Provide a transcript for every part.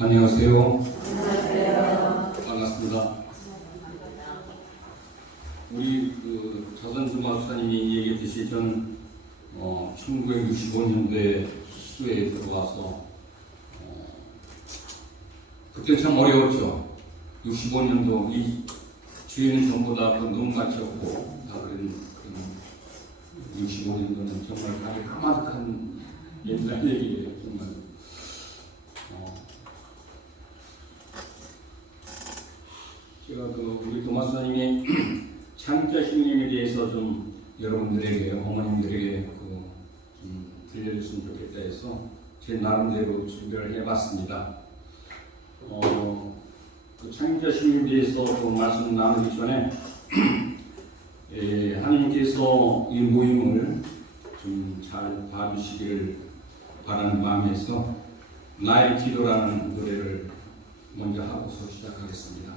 안녕하세요. 안녕하세요. 반갑습니다. 우리 자선주 마수사님이 얘기했듯이 전 1965년도에 수에 들어가서 그때 참 어려웠죠. 65년도 이 주위는 전부 다 농가였고 다 그런 65년도는 정말 다리 까마득한 옛날 얘기예요. 정말. 제가 우리 도마스님이 창자 신님에 대해서 좀 여러분들에게 어머님들에게 좀 들려줬으면 좋겠다 해서 제 나름대로 준비를 해봤습니다. 그 창자 신님에 대해서 말씀 나누기 전에 하나님께서 이 모임을 좀 잘 봐주시기를 바라는 마음에서 나의 기도라는 노래를 먼저 하고서 시작하겠습니다.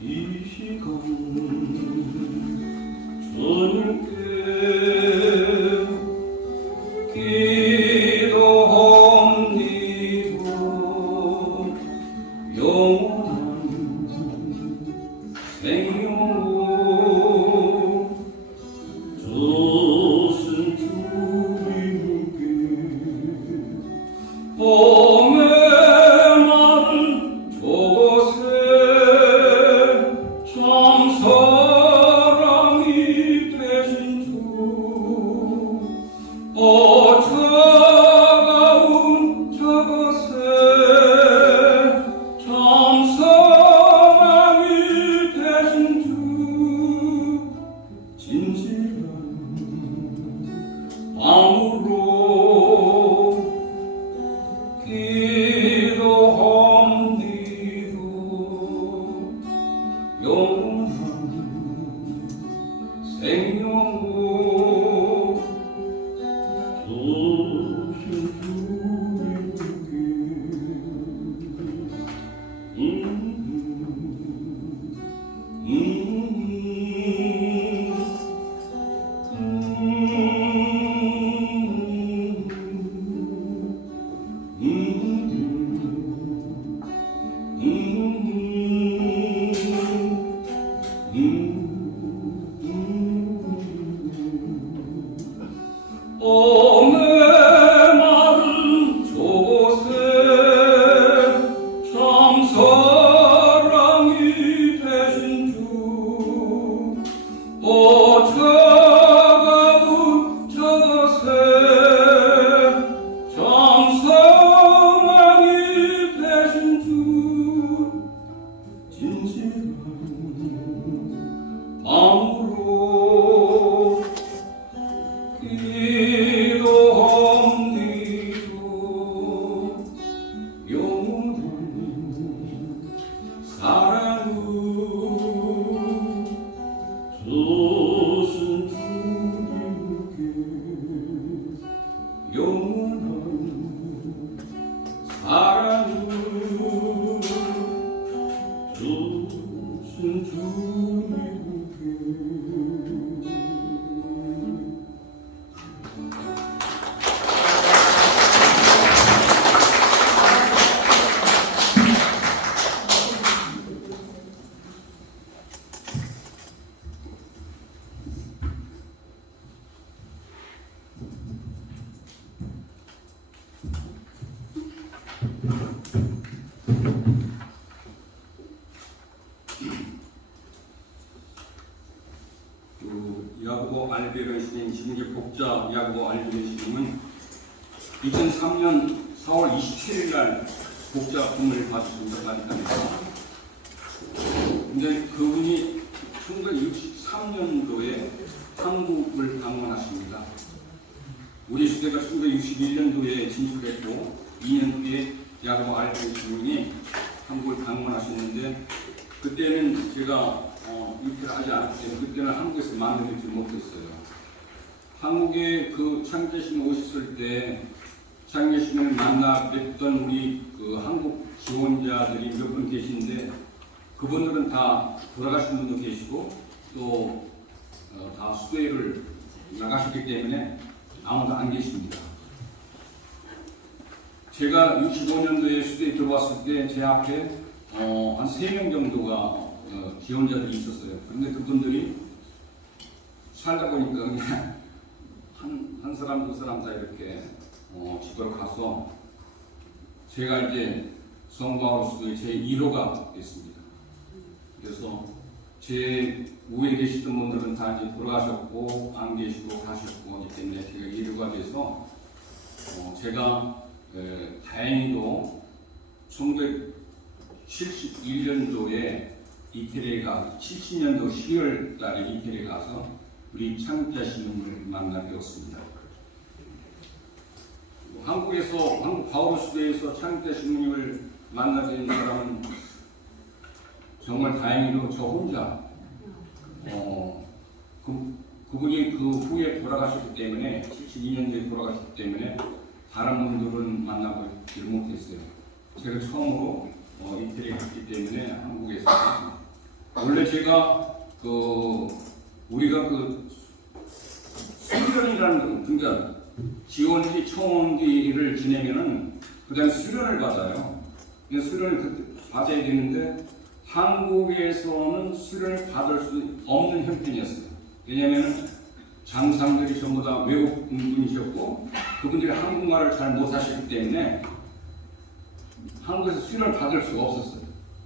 이 시간 주님께 야고보 알베르 스님, 지금 이제 복자 야고보 알베르 스님은 2003년 4월 27일 날 복자 공을 받았습니다. 바티칸에서. 근데 그분이 1963년도에 한국을 방문하십니다. 우리 시대가 1961년도에 진출했고 2년 뒤에 야고보 알베르 스님이 한국을 방문하셨는데 그때는 제가 이태를 하지 않았기 때문에 그때는 한국에서 만들지 못했어요. 한국에 그 창제신 오셨을 때 창제신을 만나 뵀던 우리 그 한국 지원자들이 몇 분 계신데 그분들은 다 돌아가신 분도 계시고 또 다 수도회를 나가셨기 때문에 아무도 안 계십니다. 제가 65년도에 수도에 들어왔을 때 제 앞에 한 3명 정도가 지원자들이 있었어요. 그런데 그분들이 살다 보니까 그냥 한 사람, 두 사람 다 이렇게 집으로 가서 제가 이제 성바울 수도의 제 1호가 됐습니다. 그래서 제 위에 계시던 분들은 다 이제 돌아가셨고 안 계시고 가셨고 하기 때문에 제가 1호가 돼서 제가 다행히도 1971년도에 이태리에 가서 70년도 12월 달에 이태리에 가서 우리 창자 신부를 만나 뵈었습니다. 한국 바오로 수도에서 창자 신부님을 만나 뵌 사람은 정말 다행히도 저 혼자 그분이 그 후에 돌아가셨기 때문에 72년도에 돌아가셨기 때문에 다른 분들은 만나보지 못했어요. 제가 처음으로 이태리에 갔기 때문에 한국에서 원래 제가 우리가 수련이라는 그러니까 지원지 청원기를 지내면은 그다음 수련을 받아요. 수련을 그때 받아야 되는데 한국에서는 수련을 받을 수 없는 형편이었어요. 왜냐하면 장상들이 전부 다 외국 분이셨고 그분들이 한국말을 잘 못하시기 때문에 한국에서 수련을 받을 수가 없었어요.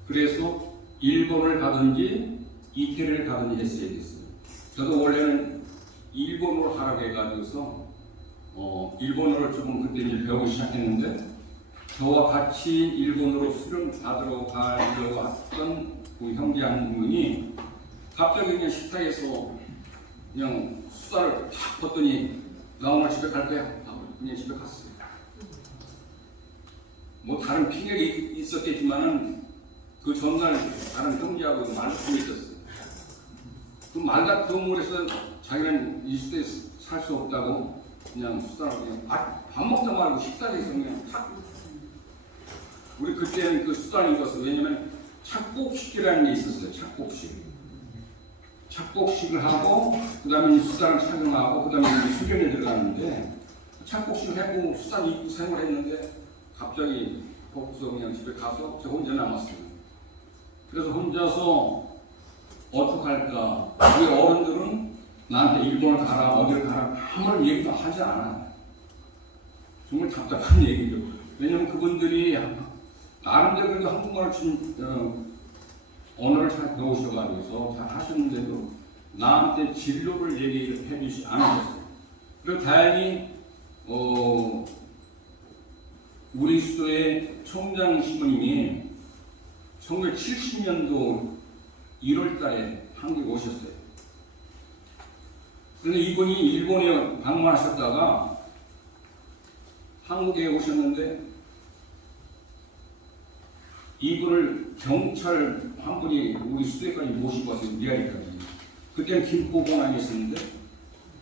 그래서 일본을 가든지 이태리를 가든지 했어야 됐어요. 저도 원래는 일본어로 하라고 해가지고서 일본어를 조금 그때 이제 배우기 시작했는데 저와 같이 일본어로 수련 받으러 가려고 왔던 그 형제 한 분이 갑자기 그냥 식탁에서 그냥 수다를 탁 뻗더니 나 오늘 집에 갈 거야. 그냥 집에 갔어요. 뭐 다른 핑계가 있었겠지만은 그 전날 다른 형제하고 말씀이 있었어요. 그 말다툼을 해서 자기는 이 시대에 살 수 없다고 그냥 수다를 그냥 밥 먹다 말고 식탁에서 그냥 탁. 우리 그때는 그 수단이 입었어요. 왜냐면 착복식이라는 게 있었어요. 착복식을 하고 그 다음에 수단을 착용하고 그 다음에 수련에 들어가는데 착복식을 하고 수단 입고 생활했는데 갑자기 벗고서 그냥 집에 가서 저 혼자 남았어요. 그래서 혼자서 어떡할까. 우리 어른들은 나한테 일본을 가라 어디를 가라 아무런 얘기도 하지 않아요. 정말 답답한 얘기죠. 왜냐면 그분들이 나름대로 그래도 한국말을 언어를 잘 배우셔가지고 잘 하셨는데도 나한테 진로를 얘기해 주시지 않으셨어요. 그리고 다행히 우리 수도의 총장 신부님이 1970년도 1월 달에 한국에 오셨어요. 그런데 이분이 일본에 방문하셨다가 한국에 오셨는데 이분을 경찰 한 분이 우리 수도에까지 모시고 왔어요. 미야리까지. 그때는 김포공항에 있었는데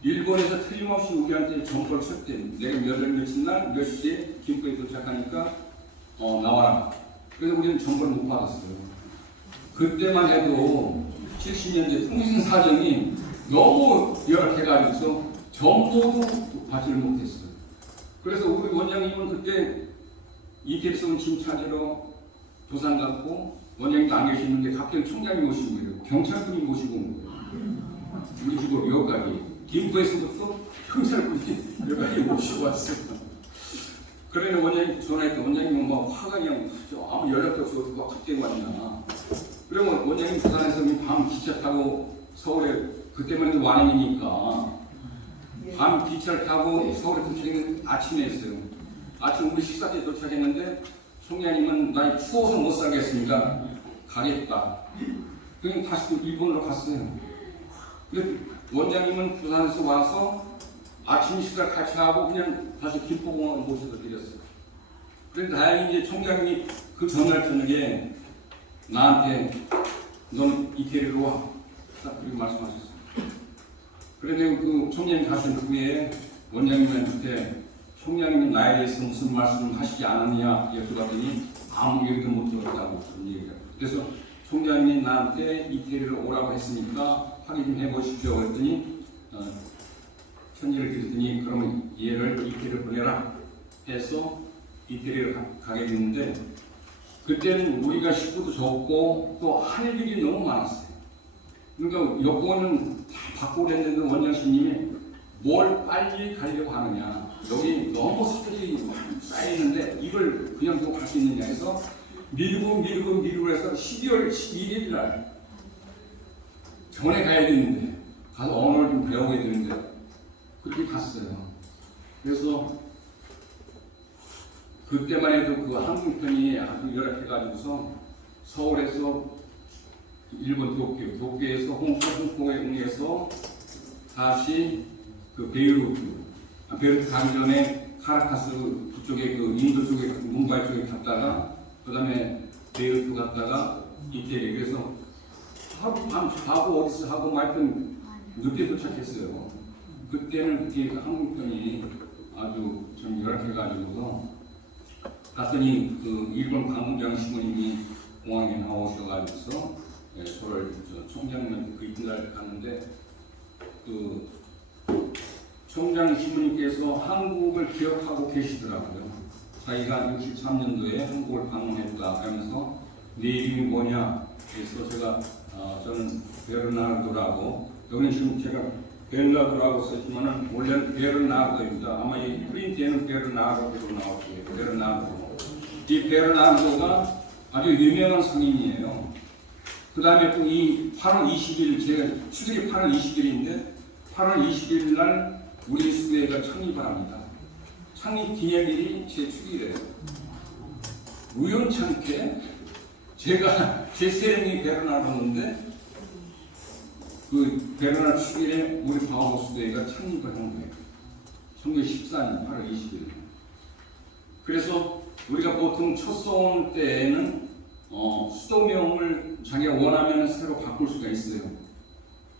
일본에서 틀림없이 우리한테 정보를 쳤대. 내가 며칠 날 몇 시에 김포에 도착하니까 나와라. 그래서 우리는 정보를 못 받았어요. 그때만 해도 70년대 통신 사정이 너무 열악해가지고서 정보도 받지를 못했어요. 그래서 우리 원장님은 그때 이태리에서 온 짐 찾으러 부산 갔고 원장님도 안 계시는데 갑자기 총장이 오신 거예요. 경찰분이 모시고 온 거예요. 우리 집으로 여기까지. 김포에서부터 경찰분이 여기까지 모시고 왔어요. 그러니 원장님 전화했더니 원장님은 막 화가 그냥 아무 연락도 없어 막 그때 왔나. 그러면 원장님 부산에서 밤 기차 타고 서울에 그때만 해도 완행이니까 밤 기차를 타고 서울에 도착했는데 아침에 했어요. 아침 우리 식사 때 도착했는데 총장님은 나 추워서 못 살겠습니다. 가겠다. 그냥 다시 또 일본으로 갔어요. 근데 원장님은 부산에서 와서 아침 식사를 같이 하고 그냥 다시 김포공항으로 모셔서 드렸어요. 그런데 다행히 이제 총장님이 그 전날 저녁에 나한테 넌 이태리로 와. 딱 그렇게 말씀하셨어요. 그런데 그 총장님 가신 후에 원장님한테 총장님이 나에 대해서 무슨 말씀을 하시지 않았냐 여쭤봤더니 아무 얘기도 못 들었다고 그런 얘기가. 그래서 총장님이 나한테 이태리를 오라고 했으니까 확인 좀 해보십시오 했더니 편지를 드렸더니 그러면 얘를 이태리를 보내라 해서 이태리를 가게 됐는데 그때는 우리가 식구도 적고 또 할 일이 너무 많았어요. 그러니까 여권은 다 받고 그랬는데 원장님이 뭘 빨리 가려고 하느냐, 여기 너무 스케줄이 쌓이는데 이걸 그냥 또 갈 수 있느냐 해서 밀고 해서 12월 11일 날 전에 가야겠는데 가서 언어를 좀 배워야 되는데 그렇게 갔어요. 그래서 그때만 해도 그 항공편이 아주 열악해가지고서 서울에서 일본 도쿄에서 홍콩에서 다시 그 베이루트 가기 전에 카라카스 그쪽에 그 인도 쪽에 뭄바이 쪽에 갔다가 그 다음에 베이루트 갔다가 이태리. 그래서 하루 밤 자고 어디서 하고 말든 늦게 도착했어요. 그때는 그게 항공편이 아주 좀 열악해가지고 갔더니 그 일본 관무장 신부님이 공항에 나오셔가지고서 저를 총장님한테 그 이튿날 갔는데 그 총장 신부님께서 한국을 기억하고 계시더라고요. 자기가 63년도에 한국을 방문했다 하면서 네 이름이 뭐냐 그래서 제가 저는 베르나르도라고, 여기는 지금 제가 베르나르도라고 썼지만은 원래는 베르나르도입니다. 아마 이 프린트에는 베르나르도로 나올 거예요. 베르나르도. 이 베르나르도가 아주 유명한 성인이에요. 그 다음에 또 이 8월 20일, 제가 추석이 8월 20일인데 8월 20일 날 우리 수교회가 창립을 합니다. 창립 기념일이 제 축일이에요. 우연찮게 제가 제 세명이 베르나르도인데 그 베르나르도 축일에 우리 방화모 수교회가 창립을 한 거예요. 1914년 8월 20일. 그래서 우리가 보통 첫 소원 때에는 수도명을 자기가 원하면 새로 바꿀 수가 있어요.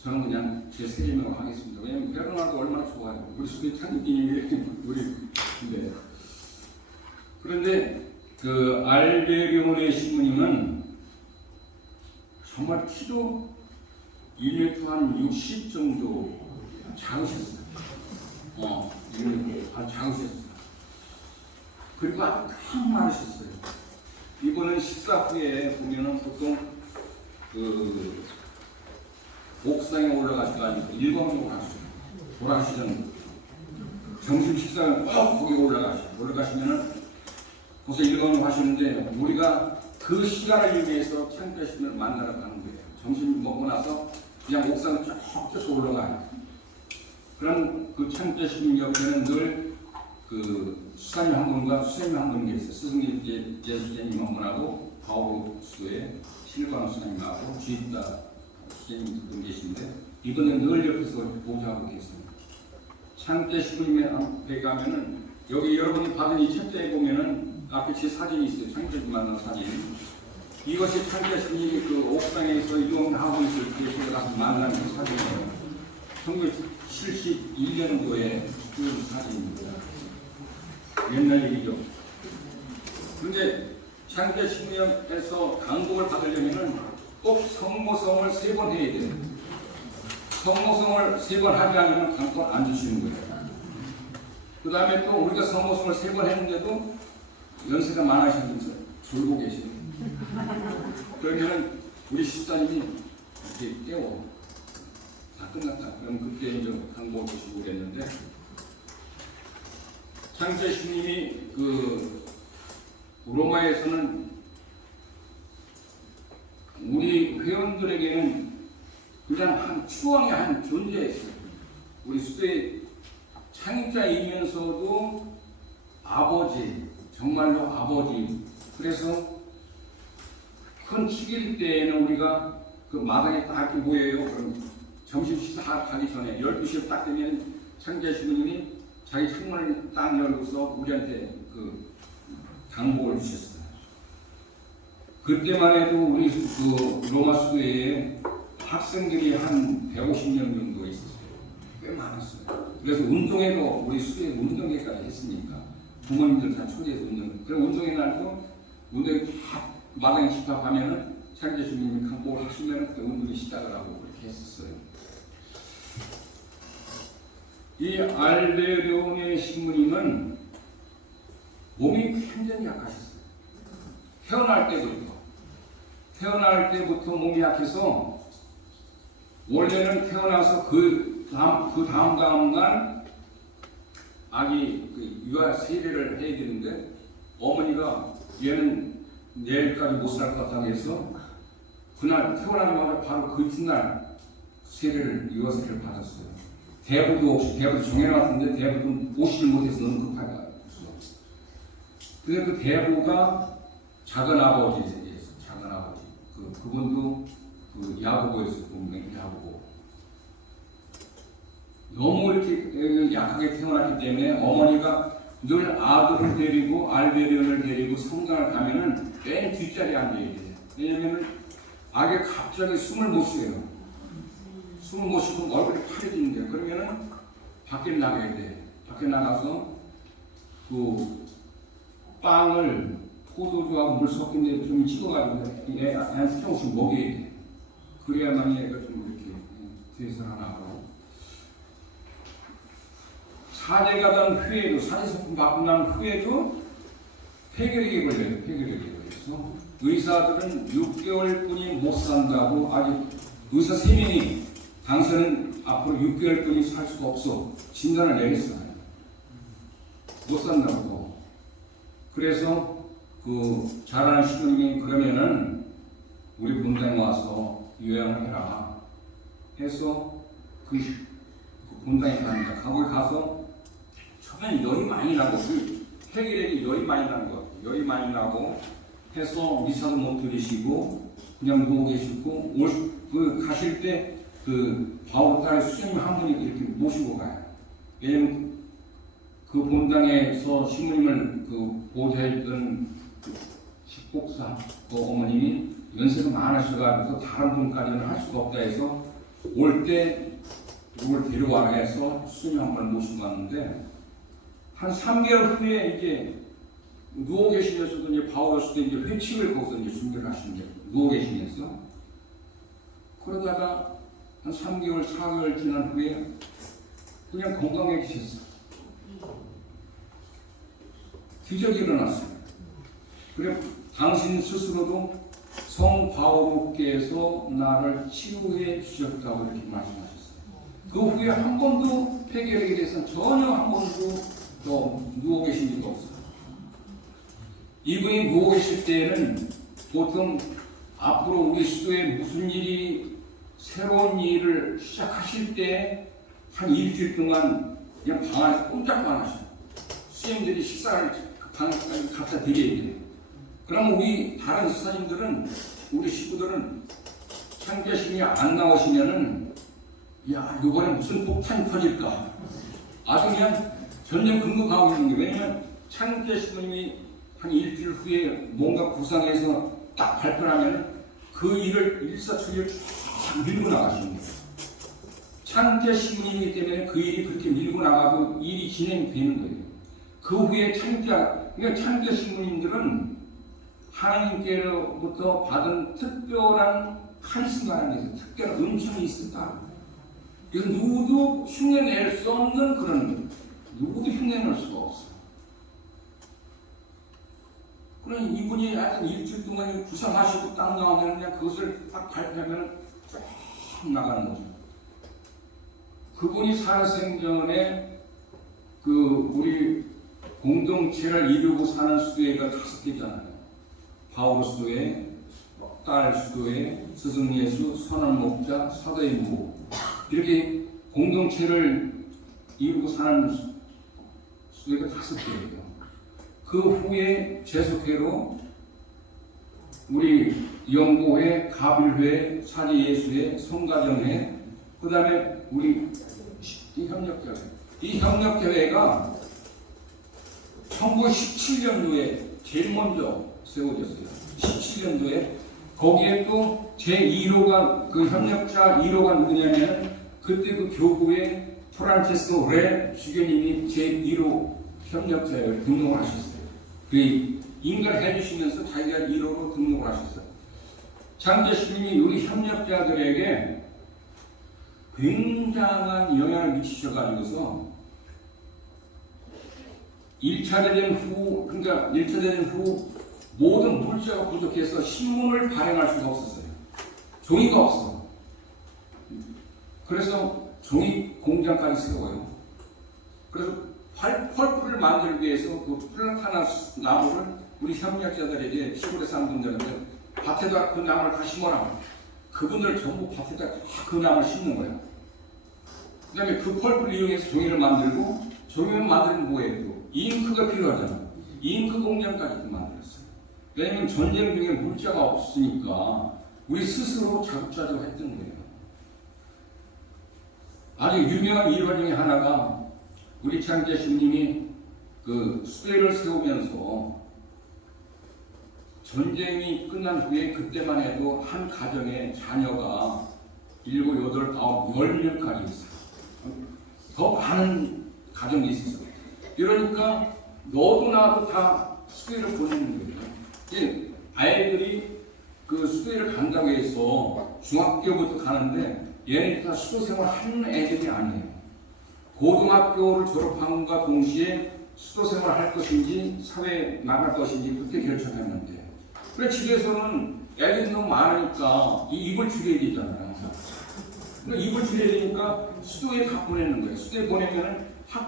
저는 그냥 제 세명으로 하겠습니다. 왜냐면 베르나르도 얼마나 좋아요. 우리 수교회 창립기념일에 우리인데. 그런데 그 알베리오네 신부님은 정말 키도 1m 한 60 정도 작으셨어요. 1m 아주 작으셨어요. 그리고 아주 큰 많으셨어요. 이번은 식사 후에 보면은 보통 그 옥상에 올라가셔가지고 일광욕을 하시죠. 돌아가시는 점심 식사는 꼭 거기 올라가시면은 거기서 일광욕 하시는데 우리가 그 시간을 위해서 창대신을 만나러 가는 거예요. 점심 먹고 나서 그냥 옥상을 쭉 올라가요. 그런 그 창대신 옆에는 늘 그 수사님 한 분과 수사님 한 분이 있어요. 스승님 예수님 한 분하고 바오로 수의 실관 수사님하고 주입다 수사님 두 분 계신데 이번에 늘 옆에서 보좌하고 계십니다. 창대 신부님의 앞에 가면은 여기 여러분이 받은 이 책자에 보면은 앞에 제 사진이 있어요. 창대 만난 사진. 이것이 창대 신부님이 그 옥상에서 이동하고 있을 때 제가 가서 만난 그 사진이에요. 1971년도에 그 사진입니다. 옛날 일이죠. 그런데 창대 신부님에서 강복을 받으려면 꼭 성모성을 3번 해야 돼요. 성모성을 3번 하지 않으면 강복 안 주시는 거예요. 그 다음에 또 우리가 성모성을 3번 했는데도 연세가 많으시면서 졸고 계시죠. 그러면 우리 집사님이 이렇게 깨워. 다 끝났다. 그럼 그때 이제 강복을 주시고 그랬는데 창대 신님이 그 로마에서는 우리 회원들에게는 그냥 한 추앙의 한 존재였어요. 우리 수도의 창립자이면서도 아버지, 정말로 아버지. 그래서 큰 축일 때에는 우리가 그 마당에 딱 이렇게 모여요. 그럼 점심 식사 가기 전에 12시에 딱 되면 창재 신부님이 자기 창문을 딱 열고서 우리한테 그 강복을 주셨어요. 그때만 해도 우리 그 로마 수도에 학생들이 한 150명 정도 있었어요. 꽤 많았어요. 그래서 운동회도 우리 수도에 운동회까지 했으니까 부모님들 다 초대해서 그럼 운동회 날도 운동회 다 마당에 집합하면은 창제 주민이 강복을 하시면 그 운동이 시작을 하고 그렇게 했었어요. 이 알베르네 신부님은 몸이 굉장히 약하셨어요. 태어날 때부터 몸이 약해서 원래는 태어나서 그 다음 날 아기 유아 세례를 해야 되는데 어머니가 얘는 내일까지 못 살 것 같다고 해서 그날 태어나자마자 바로 그 이튿날 유아 세례를 받았어요. 대부도 정해놨는데 대부도 오시질 못해서 너무 급하다. 그래서 그 대부가 작은 아버지. 그분도 그 야고보였어요. 야고보. 너무 이렇게 약하게 태어났기 때문에 어머니가 늘 아들을 데리고 알베르네를 데리고 성당을 가면은 맨 뒷자리에 앉아야 돼요. 왜냐면은 아기가 갑자기 숨을 못 쉬어요. 숨을 못 쉬고 얼굴이 파래지는 거예요. 그러면은 밖에 나가야 돼. 밖에 나가서 그 빵을 포도주하고 물 섞인 데 좀 찍어가지고 애한테 조금씩 먹여야 돼. 그래야만 얘가 좀 이렇게 대사를 하고. 사제가 된 후에도, 사제석품 받고 난 후에도 폐결핵에 걸려요. 폐결핵에 걸려서 의사들은 6개월뿐이 못 산다고 아직 의사 3명이 당신은 앞으로 6개월뿐이 살 수가 없어 진단을 내렸어요. 못 산다고. 그래서 그 잘하는 신부님이 그러면은 우리 본당에 와서 요양을 해라 해서 그 본당에 갑니다. 거기 가서 처음엔 열이 많이 나고 폐결핵이 열이 많이 나는 것 같아요. 열이 많이 나고 해서 미사도 못 들으시고 그냥 누워 계시고 가실 때 그 바울딸 수녀님 한 분이 이렇게 모시고 가요. 왜냐면 그 본당에서 신부님을 그 보좌했던 식복사 그 어머님이 연세가 많으셔가지고 다른 분까지는 할 수가 없다 해서 올 때 누굴 데려와라 해서 수녀 한 번 모시고 갔는데 한 3개월 후에 이제 누워 계시면서도 이제 바울로서도 이제 회칙을 거기서 이제 준비를 하시는 거예요. 누워 계시면서 그러다가 한 3개월, 4개월 지난 후에 그냥 건강해지셨어요. 기적이 일어났어요. 그래 당신 스스로도 성 바오로께서 나를 치유해 주셨다고 이렇게 말씀하셨어요. 그 후에 한 번도 폐결핵에 대해서는 전혀 한 번도 더 누워 계신 적이 없어요. 이분이 누워 계실 때에는 보통 앞으로 우리 수도에 무슨 일이 새로운 일을 시작하실 때 한 일주일 동안 그냥 방 안에서 꼼짝도 안 하셔요. 수행들이 식사를 방까지 갖다 드려야 돼요. 그럼 우리 다른 스타님들은 우리 식구들은 창제신이 안 나오시면은 야 이번에 무슨 폭탄이 터질까 아주 그냥 전혀 근무하고 있는 게 왜냐면 창제신님이 한 일주일 후에 뭔가 구상해서 딱 발표하면 그 일을 일사천리를 쫙 밀고 나가시는 거예요. 창제신님이기 때문에 그 일이 그렇게 밀고 나가고 일이 진행되는 거예요. 그 후에 그러니까 창제신부님들은 하나님께로부터 받은 특별한 카리스마라는 게 있어요. 특별한 은총이 있었다. 그래서 누구도 흉내낼 수 없는 그런 누구도 흉내낼 수가 없어. 그럼 이분이 하여튼 일주일 동안 구상하시고 딱 나오면 그냥 그것을 딱 발표하면 쫙 나가는 거죠. 그분이 살생전에 그 우리 공동체를 이루고 사는 수도회가 5개잖아요. 바오로 수도회, 딸 수도회, 스승 예수, 선한 목자, 사도의 무 이렇게 공동체를 이루고 사는 수도회가 5개예요. 그 후에 재속회로 우리 영보회, 가빌회, 사제예수회, 성가정회, 그 다음에 우리 이 협력교회. 이 협력교회가 1917년도에 제일 먼저 세워졌어요. 17년도에 거기에 또 제1호가 그 협력자 1호가 누구냐면 그때 그 교구에 프란체스코 레 주교님이 제1호 협력자에 등록을 하셨어요. 그 인가를 해주시면서 자기가 1호로 등록을 하셨어요. 장제스님이 우리 협력자들에게 굉장한 영향을 미치셔가지고서 1차 대전 후, 그러니까 1차 대전 후 모든 물자가 부족해서 신문을 발행할 수가 없었어요. 종이가 없어. 그래서 종이 공장까지 세워요. 그래서 펄프를 만들기 위해서 그 플라타나 나무를 우리 협력자들에게 시골에 사는 분들한테 밭에다 그 나무를 다 심어라. 그분들 전부 밭에다 그 나무를 심는 거예요. 그 다음에 그 펄프를 이용해서 종이를 만들고, 종이를 만들면 뭐예요? 잉크가 필요하잖아. 잉크 공장까지 만들었어요. 왜냐면 전쟁 중에 물자가 없으니까 우리 스스로 자급자족 했던 거예요. 아주 유명한 일화 중에 하나가 우리 장제스님이 그 수레를 세우면서 전쟁이 끝난 후에 그때만 해도 한 가정에 자녀가 7, 8, 9, 10명까지 있어요. 더 많은 가정이 있었어요. 이러니까 너도 나도 다 수레를 보내는 거예요. 아이들이 그 수레를 간다고 해서 중학교부터 가는데 얘네들 다 수도 생활 하는 애들이 아니에요. 고등학교를 졸업함과 동시에 수도 생활 할 것인지 사회에 나갈 것인지 그렇게 결정했는데, 그래 집에서는 애들이 너무 많으니까 이걸 줄여야 되잖아요. 이걸 줄여야 되니까 수도에 다 보내는 거예요. 수도에 보내면은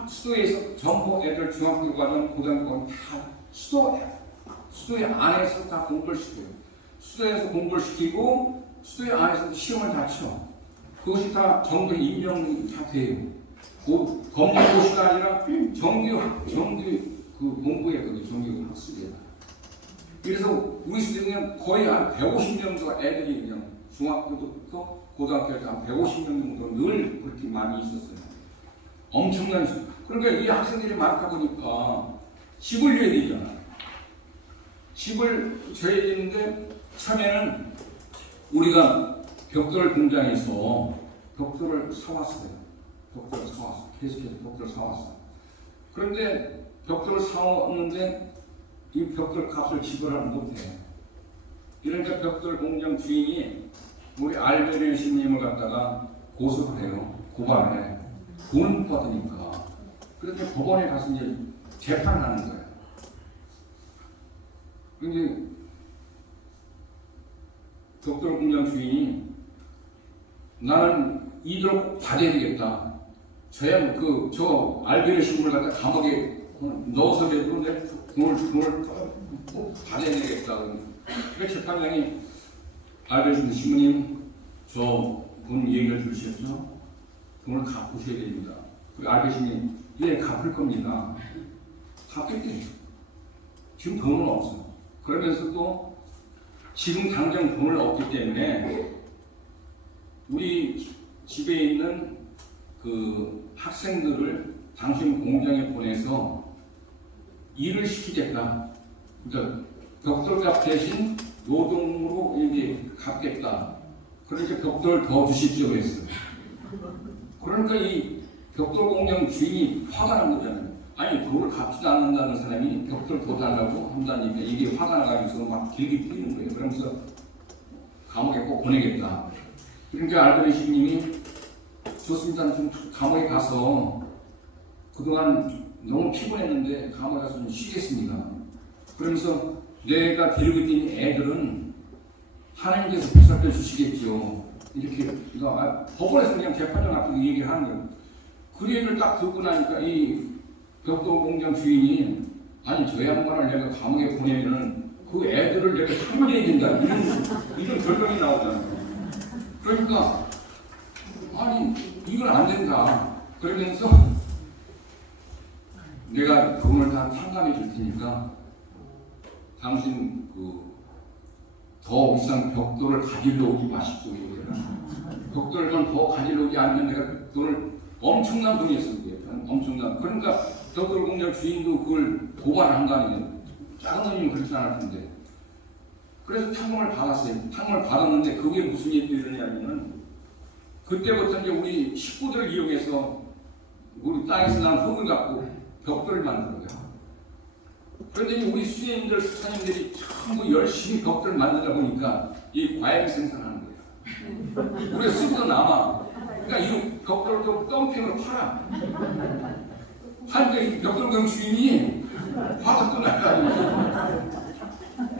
수도에서 전부 애들 중학교 가든 고등학교 가든 다 수도에 안에서 다 공부를 시켜요. 수도에서 공부를 시키고 수도에 안에서 시험을 다 쳐. 그것이 다 정부 인정이 다 돼요. 검정고시가 아니라 정규 그 공부에 정규 학습이에요. 그래서 우리 수도는 거의 한 150명 정도 애들이 그냥 중학교부터 고등학교에 한 150명 정도 늘 그렇게 많이 있었어요. 엄청난 수. 그러니까 이 학생들이 많다 보니까 집을 줘야 되잖아. 집을 줘야 되는데 처음에는 우리가 벽돌 공장에서 벽돌을 사왔어요. 계속해서 벽돌을 사왔어요. 그런데 벽돌을 사왔는데 이 벽돌 값을 지불을 못해요. 그러니까 벽돌 공장 주인이 우리 알베르 신님을 갖다가 고소를 해요. 고발을 해요. 돈 받으니까. 그런데 법원에 가서 이제 재판을 하는 거예요. 근데 벽돌 공장 주인이 나는 이대로 꼭 받아야 되겠다. 저 알베르 신님을 갖다 감옥에 넣어서라도 내 돈을 꼭 받아야 되겠다. 그래서 재판장이 알베르 신부님 저 돈 얘기를 주셨죠? 돈을 갚으셔야 됩니다. 그 알베르님 예 갚을 겁니다. 갚겠대요. 지금 돈은 없어. 그러면서 또 지금 당장 돈을 없기 때문에 우리 집에 있는 그 학생들을 당신 공장에 보내서 일을 시키겠다. 그러니까 벽돌값 대신 노동으로 이제 갚겠다. 그러니까 벽돌 더 주십시오 그랬어요. 그러니까 이 벽돌 공장 주인이 화가 난 거잖아요. 아니 돈을 갚지도 않는다는 사람이 벽돌 더 달라고 한다니까 이게 화가 나가지고 막 길게 풀리는 거예요. 그러면서 감옥에 꼭 보내겠다. 그러니까 알베르 신님이 좋습니다. 좀 감옥에 가서 그동안 너무 피곤했는데 감옥에 가서 좀 쉬겠습니다. 그러면서 내가 데리고 있는 애들은 하나님께서 보살펴 주시겠죠. 이렇게 그러니까 법원에서 그냥 재판장 앞에서 얘기를 하는 거예요. 그 얘기를 딱 듣고 나니까 이 벽돌 공장 주인이 아니 저 양반을 내가 감옥에 보내면은 그 애들을 내가 살려야 된다 이런 결론이 나오잖아요. 그러니까 아니 이건 안 된다. 그러면서 내가 돈을 다 탕감해 줄 테니까 당신 더 이상 벽돌을 가지러 오지 마십시오. 벽돌을 더 가지러 오지 않으면 내가 돈을 엄청난 돈이었을 거예요. 엄청난. 그러니까 벽돌 공장 주인도 그걸 고발한 거 아니에요. 작은 돈이면 그렇지 않을 텐데. 그래서 탕감을 받았어요. 탕감을 받았는데 그게 무슨 일이 일어나냐면은 그때부터 이제 우리 식구들을 이용해서 우리 땅에서 난 흙을 갖고 벽돌을 만들어요. 그런데 우리 수녀님들, 수사님들이 전부 열심히 벽돌을 만들다 보니까 이 과일 생산하는 거야. 우리가 쓰고도 남아. 그러니까 이 벽돌도 덤핑으로 팔아. 팔때 이 벽돌 주인이 화가 또 날까.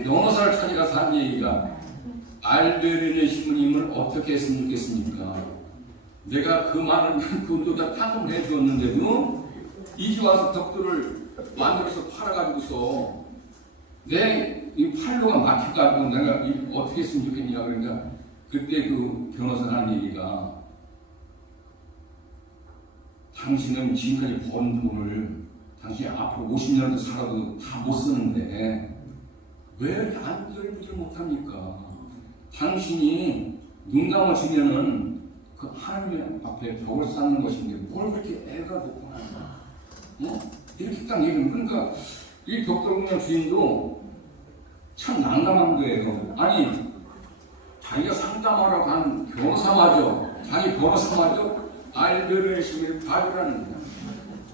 변호사를 찾아가서 한 얘기가 알베르네 신부님을 어떻게 했으면 좋겠습니까? 내가 그 많은 돈도 다 탕감을 해주었는데도 이제 와서 벽돌을 만들어서 팔아가지고서 내 이 팔로가 막혀가지고 내가 어떻게 했으면 좋겠냐. 그러니까 그때 그 변호사가 한 얘기가 당신은 지금까지 번 돈을 당신이 앞으로 50년도 살아도 다 못 쓰는데 왜 이렇게 안절부절 못합니까? 당신이 눈 감아주면은 그 하나님 앞에 벽을 쌓는 것인데 뭘 그렇게 애가 높구나. 이렇게 딱 얘기하면 그러니까 이 벽돌공장 주인도 참 난감한 거예요. 아니 자기가 상담하러 간 변호사마저 자기 변호사마저 알베르네 신부를 봐주라는 거예요.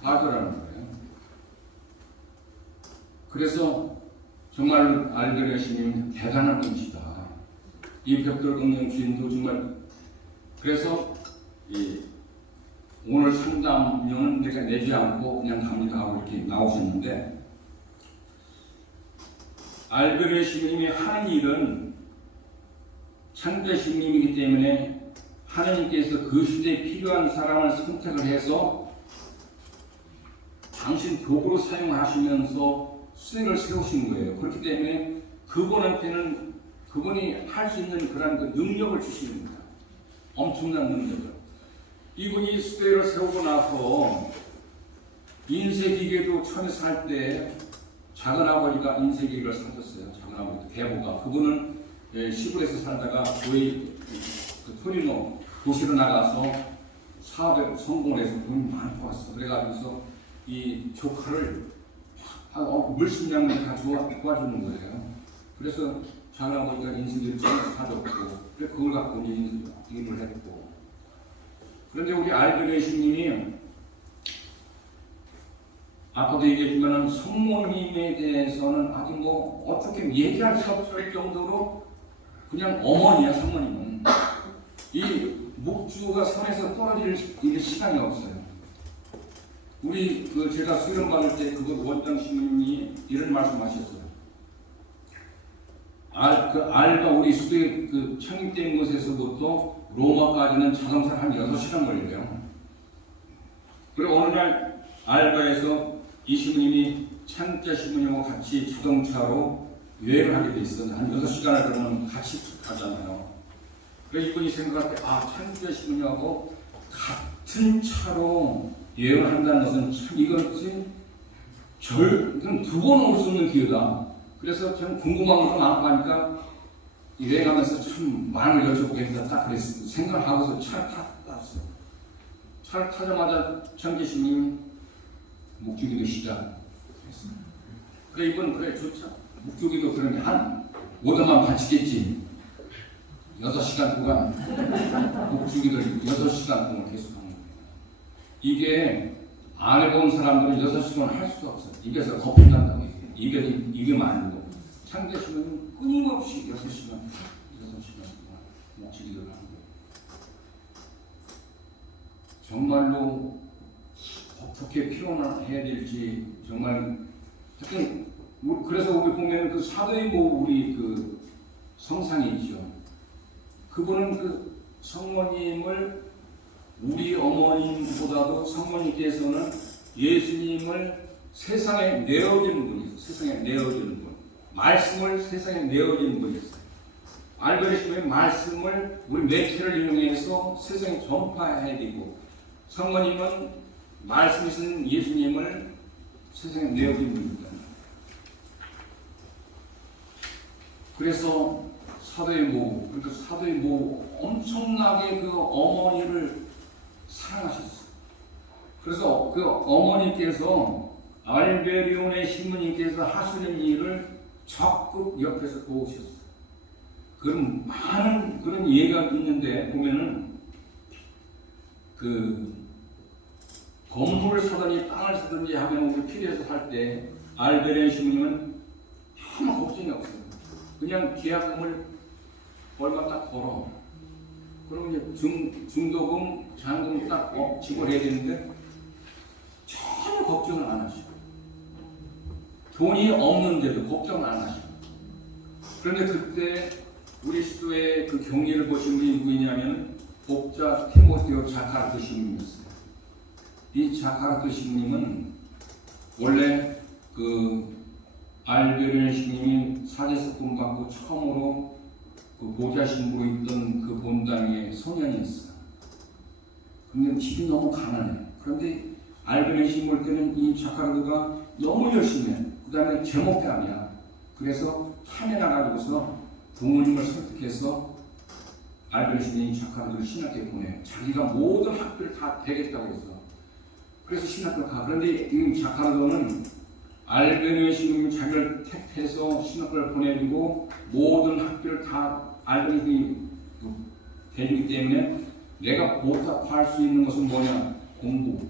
봐주라는 거예요. 그래서 정말 알베르네 신부님 대단한 분이시다. 이 벽돌공장 주인도 정말 그래서 오늘 상담료는 내가 내지 않고 그냥 갑니다 하고 이렇게 나오셨는데 알베르네 신부님이 하는 일은 창조 신부님이기 때문에 하나님께서 그 시대에 필요한 사람을 선택을 해서 당신 도구로 사용하시면서 수행을 세우신 거예요. 그렇기 때문에 그분한테는 그분이 할 수 있는 그런 그 능력을 주시는 겁니다. 엄청난 능력을. 이분이 수도회를 세우고 나서 인쇄기계도 처음에 살 때 작은아버지가 인쇄기계를 사줬어요. 작은아버지 대보가. 그분은 시골에서 살다가 거의 그 토리노 도시로 나가서 사업에 성공을 해서 돈이 많이 벌었어. 그래가지고서 이 조카를 물심량을 다 도와주는 거예요. 그래서 작은아버지가 인쇄기를 처음에 사줬고 그걸 갖고 이제 일을 했고. 그런데 우리 알베르네 신부님이 아까도 얘기했지만 성모님에 대해서는 아직 뭐 어떻게 얘기할 수 없을 정도로 그냥 어머니야. 성모님은 이 목주가 손에서 떨어질 시간이 없어요. 우리 제가 수련 받을 때 그거 원장 신부님이 이런 말씀하셨어요. 알가 우리 수도에 그 창립된 곳에서부터 로마까지는 자동차를 한 6시간 걸려요. 그리고 어느 날 알바에서 이 신부님이 창자 신부님하고 같이 자동차로 여행을 하게 돼 있어요. 한 6시간을 그러면 같이 가잖아요. 그래서 이분이 생각할 때 창자 신부님하고 같은 차로 여행을 한다는 것은 참 이것이 두 번 올 수 있는 기회다. 그래서 참 궁금한 것도 많고 하니까 여행하면서 참 많은 걸 여쭤보겠다 딱 그랬어요. 생각을 하고서 차를 탔어요. 차를 타자마자 창제신님 묵주기도 시작했어요. 그래 이건 그래 좋죠. 묵주기도 그러니 한 5대만 바치겠지. 6시간 동안 묵주기를 6시간 동안 계속 하는 거예요. 이게 안 해본 사람들은 6시간 할 수가 없어요. 입에서 거품 난다고 해요. 입이 많은 거. 창제신은 끊임없이 6시간 동안 묵주기를 하는 거예요. 정말로 어떻게 표현해야 될지 정말 하여튼 그래서 우리 보면 그 사도의 우리 그 성상이 있죠. 그분은 그 성모님을 우리 어머님보다도 성모님께서는 예수님을 세상에 내어주는 분이었어요. 세상에 내어주는 분. 말씀을 세상에 내어주는 분이었어요. 알베르네 말씀을 우리 매체를 이용해서 세상에 전파해야 되고 성모님은 말씀이신 예수님을 세상에 내어주는 분입니다. 그래서 사도의 모, 그러니까 사도의 모 엄청나게 그 어머니를 사랑하셨어요. 그래서 그 어머니께서 알베르네 신부님께서 하시는 일을 적극 옆에서 도우셨어요. 그런 많은 그런 예가 있는데 보면은 그 건물을 사든지 땅을 사든지 하면 우리 필요해서 살 때 알베르 신부님은 아무 걱정이 없어요. 그냥 계약금을 얼마 딱 걸어. 그럼 이제 중도금, 잔금 딱 지불해야 되는데 전혀 걱정을 안 하시고 돈이 없는데도 걱정을 안 하시고. 그런데 그때 우리 수도의 그 경리를 보신 분이 누구냐면 복자 티모테오 자카르트 신부님이었어요. 이 자카르트 신부님은 원래 그 알베르 신부님이 사제석금 받고 처음으로 그 보좌 신부로 있던 그 본당의 소년이었어요. 근데 집이 너무 가난해. 그런데 알베르 신부일 때는 이 자카르트가 너무 열심히 해. 그 다음에 제목감이야. 그래서 산에 나가지고서 부모님을 설득해서 알베르 신부님이 자카르트를 신학교에 보내요. 자기가 모든 학교를 다 되겠다고 해서. 그래서 신학교를 가. 그런데 이 자카르트는 알베르 신부님이 자기를 택해서 신학교를 보내주고 모든 학교를 다 알베르 신부님이 대주기 때문에 내가 보답할 수 있는 것은 뭐냐? 공부.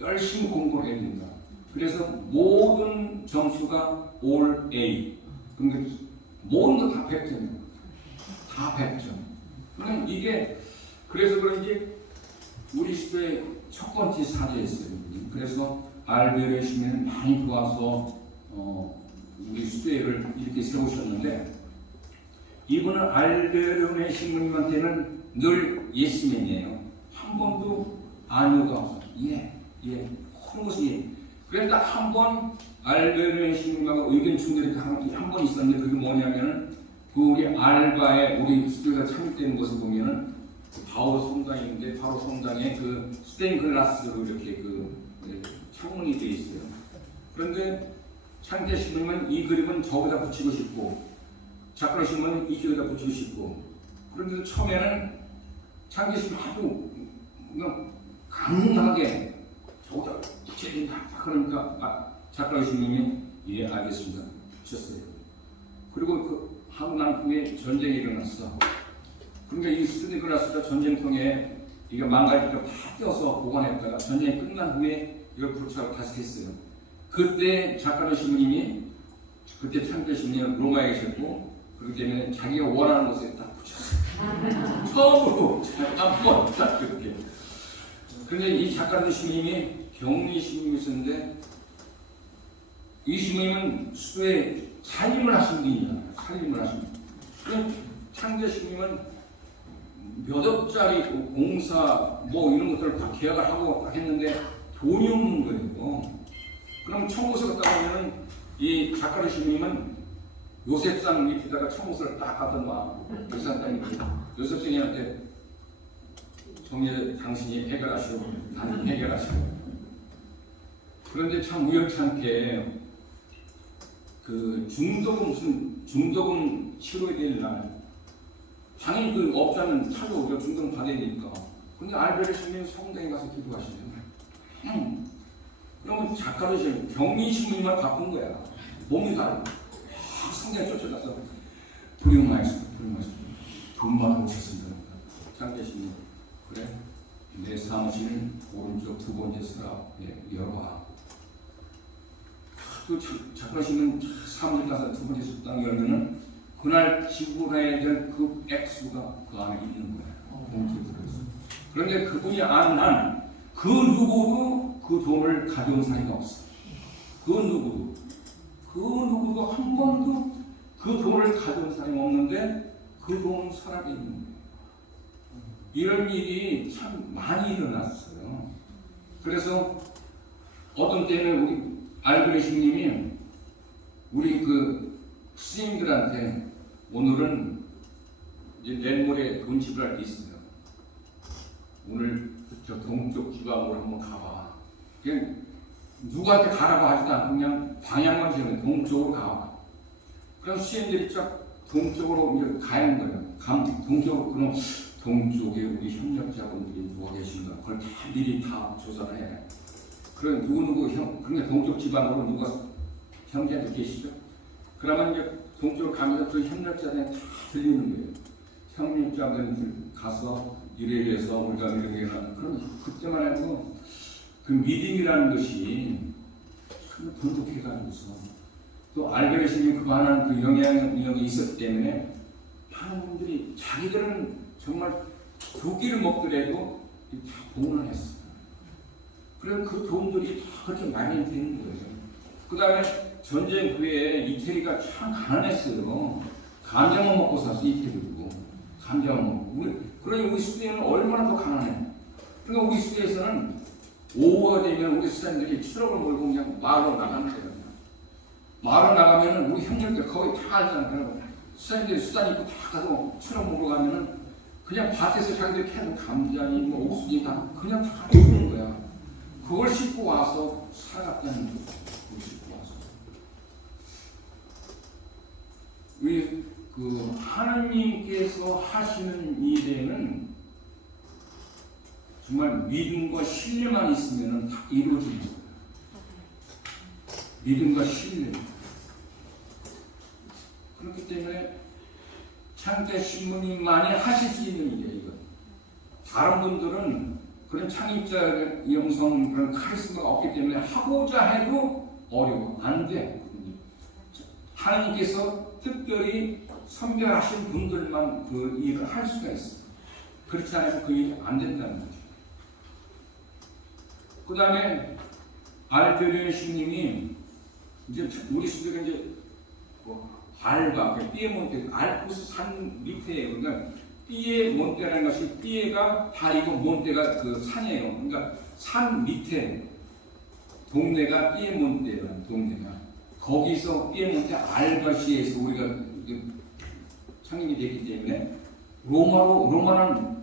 열심히 공부를 해야 된다. 그래서 모든 점수가 all A. 그러니까 모든 거 다 100점이에요. 다 100점. 그러니까 이게 그래서 그런지 우리 시대의 첫 번째 사제였어요. 그래서 알베르 신부님은 많이 도와서 우리 수도회를 이렇게 세우셨는데 이분은 알베르 신부님한테는 늘 예스맨이에요. 한 번도 아니오가 없어요. 예, 콩무시 예. 그런데 한 번 알베르 신부님하고 의견 충돌이 한 번 있었는데 그게 뭐냐면은 그 우리 알바에 우리 수도회가 창립되는 것을 보면은 바오 성당인데 바로 성당에 그 스테인글라스로 이렇게 그 창문이 되어 있어요. 그런데 창제 신부님은 이 그림은 저기다 붙이고 싶고 자카르 신부는 이쪽에다 붙이고 싶고 그런데 처음에는 창제 신부는 아주 그냥 강하게 저기다 붙여야 된다. 그러니까 자카르 신부님이 예 알겠습니다. 붙였어요. 그리고 그 하고 난 후에 전쟁이 일어났어. 그러니까 이 스테인글라스가 전쟁통에 이게 망가지니까 다 떼어서 보관했다가 전쟁이 끝난 후에 이걸 부착을 다시 했어요. 그때 자카르 신부님이 그때 창제 신부님은 로마에 계셨고 그렇기 때문에 자기가 원하는 곳에 딱 붙였어요. 처음으로 한번 딱 그렇게. 그런데 이 자카르 신부님이 경리 신부님이었는데 이 신부님은 수도에 살림을 하신 분이야. 살림을 하신 분. 그 창제 신부님은 몇 억짜리 공사 뭐 이런 것들을 다 계약을 하고 했는데 돈이 없는 거예요. 그럼 청구서 갖다 보면은 이 자카르 신부님은 요셉상 밑에다가 청구서를 딱 갖다 놔. 요셉상 땅 밑에. 요셉상이한테 정리 당신이 해결하시고 나는 해결하시고. 그런데 참 우연찮게 그 중도금 치러야 될 날 당연히 그 업자는 차로 우리가 중도금 받아야 되니까. 근데 알베르 신부님 성당에 가서 기도하시네요. 그러면 자카르 신부님 경리 신부님만 바쁜 거야. 몸이 다르고 성당에 쫓아가서 불용하였습니다. 돈 받아 오셨습니다. 창제 신부님 그래 내 사무실 오른쪽 두 번째 서랍 열어봐. 또 자카르 신부님 사무실 가서 두 번째 서랍 열면은 그날 지불해야 될 그 액수가 그 안에 있는 거예요. 봉투에 들어있어. 그런데 그분이 아는 한 그 누구도 그 돈을 가져온 사이가 없어. 그 누구도 한 번도 그 돈을 가져온 사람이 없는데 그 돈은 살아있는 거예요. 이런 일이 참 많이 일어났어요. 그래서 어떤 때는 우리 알베르 신부님이 우리 그 스님들한테 오늘은 이제 내일 모레 돈 지불할 게 있어요. 오늘 저 동쪽 지방으로 한번 가봐. 그냥 누구한테 가라고 하지도 않고 그냥 방향만 지으면 동쪽으로 가봐. 그럼 스님들이 쫙 동쪽으로 이제 가는 거예요. 동쪽으로 그럼 동쪽에 우리 협력자분들이 누가 계신가? 그걸 다 미리 다 조사를 해. 그럼 누구 그러니까 동쪽 지방으로 누가 형제들 계시죠? 그러면 이제 동쪽으로 가면서 그 협력자들이 다 들리는 거예요. 협력자들 가서 이래 위해서 우리가 이렇게 하는 그런 그때만 해도 그 믿음이라는 것이 돈독해가지고서 또 알베르신이 그만한 그 영향력이 있었기 때문에 많은 분들이 자기들은 정말 두 끼를 먹더라도 다 봉헌을 했어요. 그래서 그 돈들이 다 그렇게 많이 되는 거예요. 그 다음에 전쟁 후에 이태리가 참 가난했어요. 감자만 먹고 살았어, 이태리도. 감자만 먹고. 그러니 우리 시대에는 얼마나 더 가난해. 그러니까 우리 시대에서는 오후가 되면 우리 수사님들이 추럭을 몰고 그냥 마을로 나가는 거예요. 마을로 나가면은 우리 형님들 거기 다 알잖아요. 수사님들이 수단 입고 다 가서 추럭 몰고 가면은 그냥 밭에서 자기들이 캐는 감자니 뭐 옥수수니 다 그냥 다 먹는 거야. 그걸 싣고 와서 살았다는 거예요. 그걸 싣고 와서. 우리 그 하나님께서 하시는 일에는 정말 믿음과 신뢰만 있으면 다 이루어지는 거예요. 믿음과 신뢰. 그렇기 때문에 창대 신부님만이 하실 수 있는 일이에요. 이거. 다른 분들은 그런 창립자 영성 그런 카리스마가 없기 때문에 하고자 해도 어려워. 안 돼. 하나님께서 특별히 선별하신 분들만 그 일을 할 수가 있어요. 그렇지 않으면 그 일이 안 된다는 거죠. 그 다음에 알베르 신님이 이제 우리 수들은 이제 알바, 피에몬테, 알프스 산 밑에예요. 그러니까 피에몬테라는 것이 피에가 다리고 몬테가 그 산이에요. 그러니까 산 밑에 동네가 피에몬테라는 동네가 거기서 피에몬테 알바시에서 우리가 창립이 되기 때문에 로마는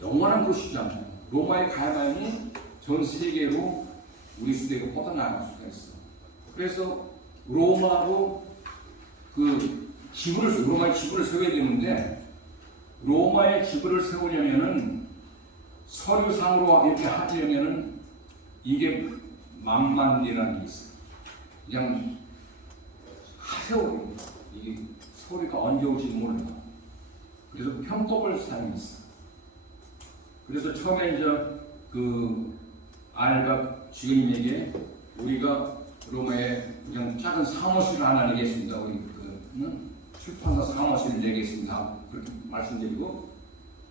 영원한 곳이잖아요. 로마에 가야만이 전 세계로 우리 시대가 뻗어나갈 수가 있어. 그래서 로마로 로마의 지부를 세워야 되는데 로마의 지부를 세우려면은 서류상으로 이렇게 하려면은 이게 만만이라는 게 있어. 그냥 하세요. 이게 서류가 언제 올지 몰라. 그래서 편법을 사용했어. 그래서 처음에 이제 그 알바 주인에게 우리가 로마에 그냥 작은 사무실을 하나 내겠습니다. 우리 출판사 사무실을 내겠습니다. 그렇게 말씀드리고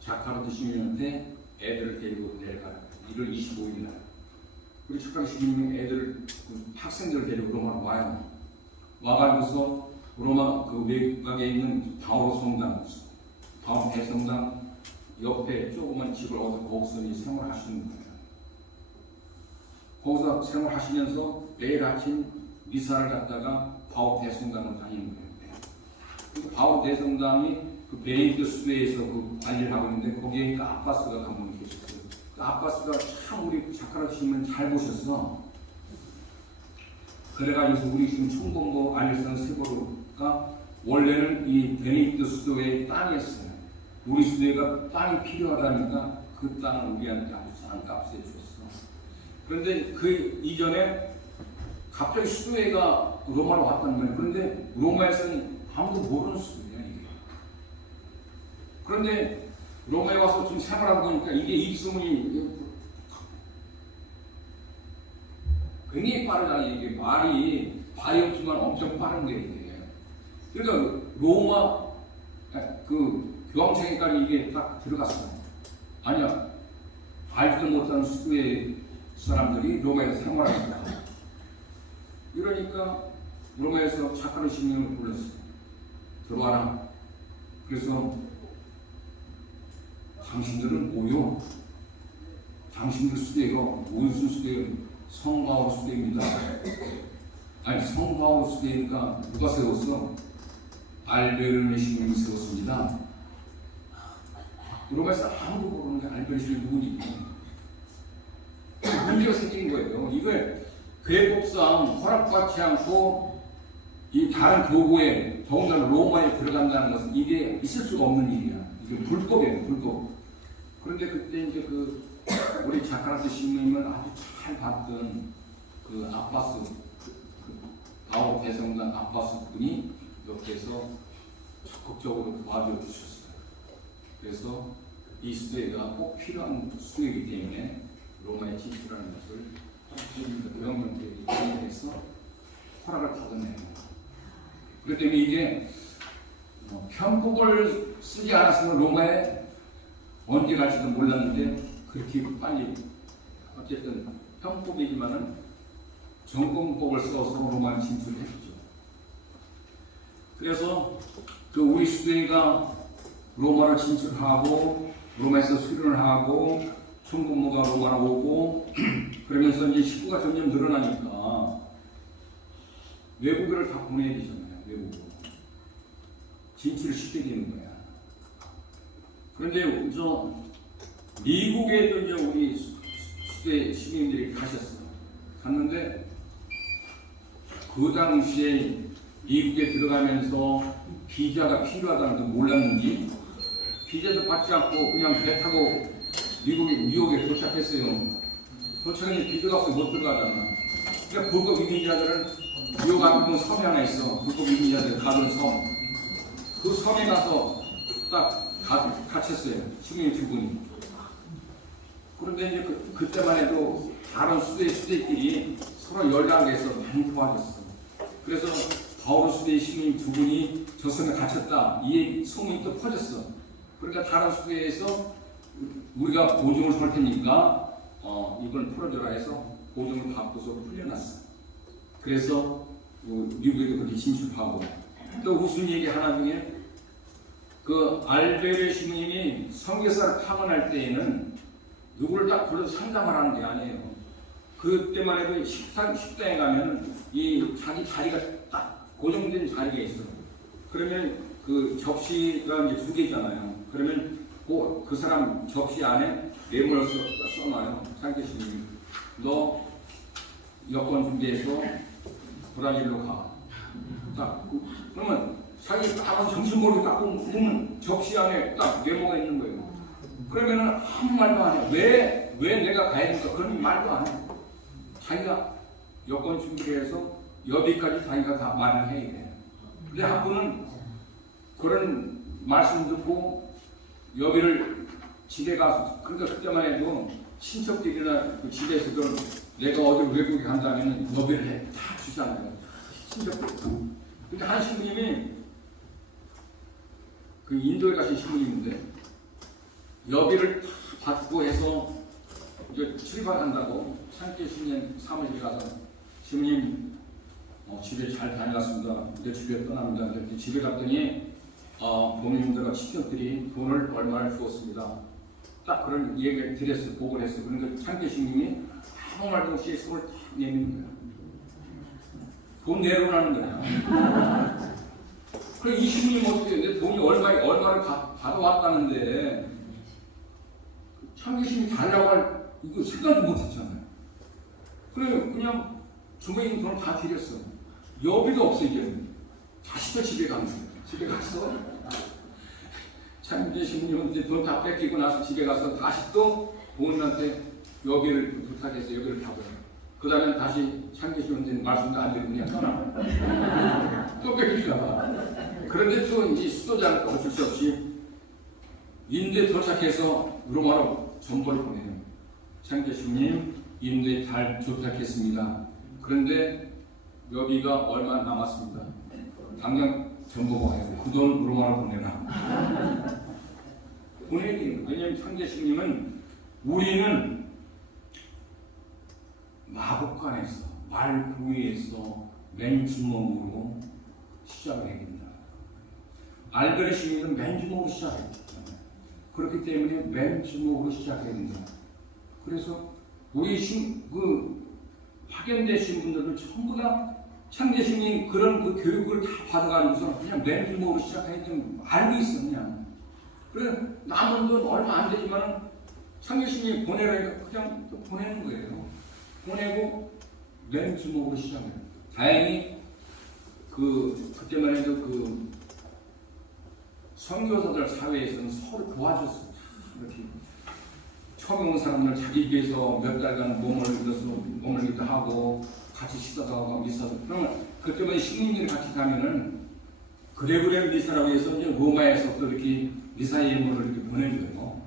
자카르트 시민한테 애들을 데리고 내려가라. 1월 25일 날. 우리 자카르트 시민이 애들 학생들을 데리고 로마로 와요. 와가지고서 로마 그 외곽에 있는 바오로 성당, 바오 대성당 옆에 조그만 집을 얻어 거기서 생활하시는 거예요. 거기서 생활하시면서 매일 아침 미사를 갖다가 바오 대성당을 다니는 거예요. 그 바오 대성당이 그 베네딕트 수도에서 그 관리를 하고 있는데 거기에 그 아빠스가 한 분 계셨어요. 그 아빠스가 참 우리 자카르트 시민을 잘 보셨어. 그래가지고 우리 지금 총본부 알렉산더 세보로가 원래는 이 베네딕트 수도의 땅이었어요. 우리 수도가 땅이 필요하다니까 그 땅을 우리한테 아주 싼 값에 줬어. 그런데 그 이전에 갑자기 수도회가 로마로 왔단 말이에요. 그런데 로마에서는 아무도 모르는 수도야 이게. 그런데 로마에 와서 좀 생활하고 보니까 이게 입소문이 굉장히 빠르다. 이게 말이 발이 없지만 엄청 빠른 게 이게. 그러니까 로마 그 교황청에까지 이게 딱 들어갔어. 아니야. 알지도 못하는 수도의 사람들이 로마에서 생활하니까. 이러니까 로마에서 자카르 시민을 불렀어. 들어와라. 그래서 당신들은 뭐요? 당신들 수도가 무슨 수도예요? 성바오 수도입니다. 아니 성바오 수도니까 누가 세웠어? 알베르 시민이 세웠습니다. 로마에서 아무도 모르는 게 알베르 시민이 누구니? 문제가 생긴 거예요. 이걸 계획법상 허락받지 않고 이 다른 교구에 더군다나 로마에 들어간다는 것은 이게 있을 수가 없는 일이야. 이게 불법이에요, 불법. 그런데 그때 이제 그 우리 자카르트 시민을 아주 잘 봤던 그 아빠스, 그 바오 대성당 아빠스 분이 옆에서 적극적으로 도와줘 주셨어요. 그래서 이 수도회가 꼭 필요한 수도이기 때문에 로마에 진출하는 것을 명령되게 해서 허락을 받았네요. 그렇기 때문에 이게 편곡을 쓰지 않았으면 로마에 언제 갈지도 몰랐는데 그렇게 빨리 어쨌든 편곡이지만은 정권법을 써서 로마에 진출했죠. 그래서 그 우리 수도회가 로마를 진출하고 로마에서 수련을 하고 총군무가 로마로 오고 그러면서 이제 식구가 점점 늘어나니까 외국어를 다 보내야 되잖아요. 외국어 진출을 시켜야 되는 거야. 그런데 저 미국에도 이제 우리 수도회 시민들이 가셨어. 갔는데 그 당시에 미국에 들어가면서 비자가 필요하다는 걸 몰랐는지 비자도 받지 않고 그냥 배 타고 뉴욕에 도착했어요. 도착했는데 비자가 없어 못 들어가잖아. 그러니까 불법 이민자들은 뉴욕 앞에 보면 섬이 하나 있어. 불법 이민자들 가던 섬. 그 섬에 가서 딱 갇혔어요. 시민 두 분이. 그런데 이제 그때만 해도 다른 수도회끼리 서로 연락해서 많이 도와줬어. 그래서 바오로 수도회 시민 두 분이 저 섬에 갇혔다. 이 소문이 또 퍼졌어. 그러니까 다른 수도회에서 우리가 보증을 설 테니까 이걸 풀어줘라 해서 보증을 받고서 풀려났어. 그래서 미국에도 그렇게 진출하고 또 무슨 얘기 하나 중에 그 알베르 시민이 선교사를 파견할 때에는 누구를 딱 불러서 상담을 하는 게 아니에요. 그때만 해도 식당에 가면 이 자기 자리가 딱 고정된 자리가 있어. 그러면 그 접시가 이제 두 개잖아요. 그러면 그 사람 접시 안에 메모를 써놔요. 상교수님이 너 여권 준비해서 브라질로 가. 딱 그러면 자기 딱 정신 모르게 딱 보면 접시 안에 딱 메모가 있는 거예요. 그러면은 아무 말도 안 해. 왜 내가 가야 되니까 그런 말도 안 해. 자기가 여권 준비를 해서 여비까지 자기가 다 말을 해야 돼. 근데 한 분은 그런 말씀 듣고 여비를 집에 가서 그러니까 그때만 해도 친척들이나 그 집에서도 내가 어디 외국에 간다면 여비를 다 주잖아요. 친척들. 근데 한 신부님이 그 인도에 가신 신부님인데 여비를 다 받고 해서 이제 출발한다고 창계 신년 사무실 가서 신부님 집에 잘 다녀왔습니다. 이제 집에 떠납니다. 이렇게 집에 갔더니 본인들과 친척들이 돈을 얼마를 주었습니다. 딱 그런 얘기를 드렸어. 보고를 했어. 그러니까 창계 신님이 아무 말도 없이 손을 탁 내미는 거야. 돈 내로라는 거야. 그럼 이 신님이 어떻게 내 돈이 얼마를 받아왔다는데 창계신이 달라고 할 이거 생각도 못했잖아요. 그래 그냥 주머니 있는 돈을 다 드렸어. 여비도 없어 이제. 다시 또 집에 가는 거예요. 집에 가서 창계신님은 이제 돈 다 뺏기고 나서 집에 가서 다시 또 부모님한테 여비를 부탁해서 여비를 받아요. 그 다음에 다시 창계신님 말씀도 안 드리고 그냥 떠나. 또 뺏길까 봐. 그런데 또 이 수도자는 어쩔 수 없이 인도에 도착해서 로마로 전보를 보내요. 창계신님 인도에 잘 도착했습니다. 그런데 여비가 얼마 남았습니다. 당장 전보가 와요. 그 돈 로마로 보내라. 보내야 돼요. 왜냐하면 창계신님은 우리는 마법관에서 말구이에서 맨주먹으로 시작을 해야 된다. 알베르 시민은 맨주먹으로 시작했잖아요. 그렇기 때문에 맨주먹으로 시작해야 된다. 그래서 우리 파견되신 분들도 전부 다 창계신이 그런 그 교육을 다 받아가지고서 그냥 맨주먹으로 시작해야 되는 알고 있어 그냥. 그래 남은 돈 얼마 안 되지만은 창계신이 보내라니까 그냥 또 보내는 거예요. 보내고 맨주먹으로 시작해요. 다행히 그때만 해도 그 선교사들 사회에서는 서로 도와줬어요. 이렇게 처음 온 사람들 자기 위해서 몇 달간 머물기도 하고 같이 식사도 하고 미사도. 그러면 그때만 시민들이 같이 가면은 그레고리안 미사라고 해서 이제 로마에서 또 이렇게 미사 예물을 이렇게 보내줘요.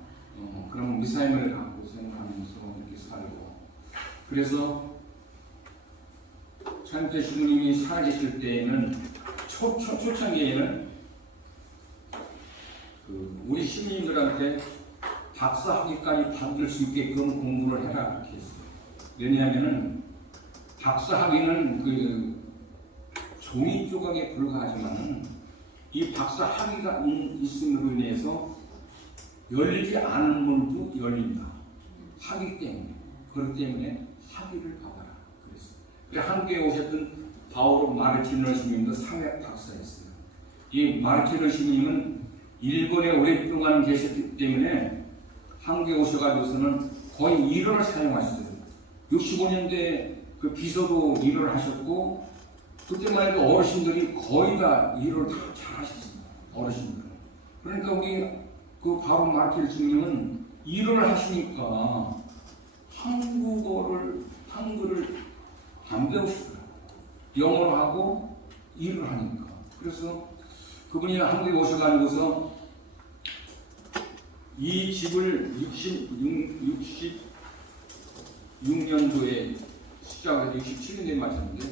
그러면 미사 예물을 갖고 생각하면서 이렇게 살고. 그래서 차인태 신부님이 살아계실 때에는 초창기에는 우리 시민들한테 박사학위까지 받을 수 있게끔 공부를 해라 그렇게 했어요. 왜냐하면은 박사학위는 종이 조각에 불과하지만은 이 박사학위가 있음으로 인해서 열리지 않은 문도 열린다. 학위 때문에. 그렇기 때문에 학위를 받아라. 그래서 한국에 오셨던 바오로 마르티노 스님도 상해 박사였어요. 이 마르티노 스님은 일본에 오랫동안 계셨기 때문에 한국에 오셔가지고서는 거의 일어를 사용하셨어요. 65년대 그 비서도 일을 하셨고, 그때만 해도 어르신들이 거의 다 일을 다 잘하셨습니다. 어르신들. 그러니까 우리 그 바로 마르티노 스님은 일을 하시니까 한글을 안 배우시더라고요. 영어로 하고 일을 하니까. 그래서 그분이 한국에 오셔가지고서 이 집을 66년도에 시작해서 67년도에 마쳤는데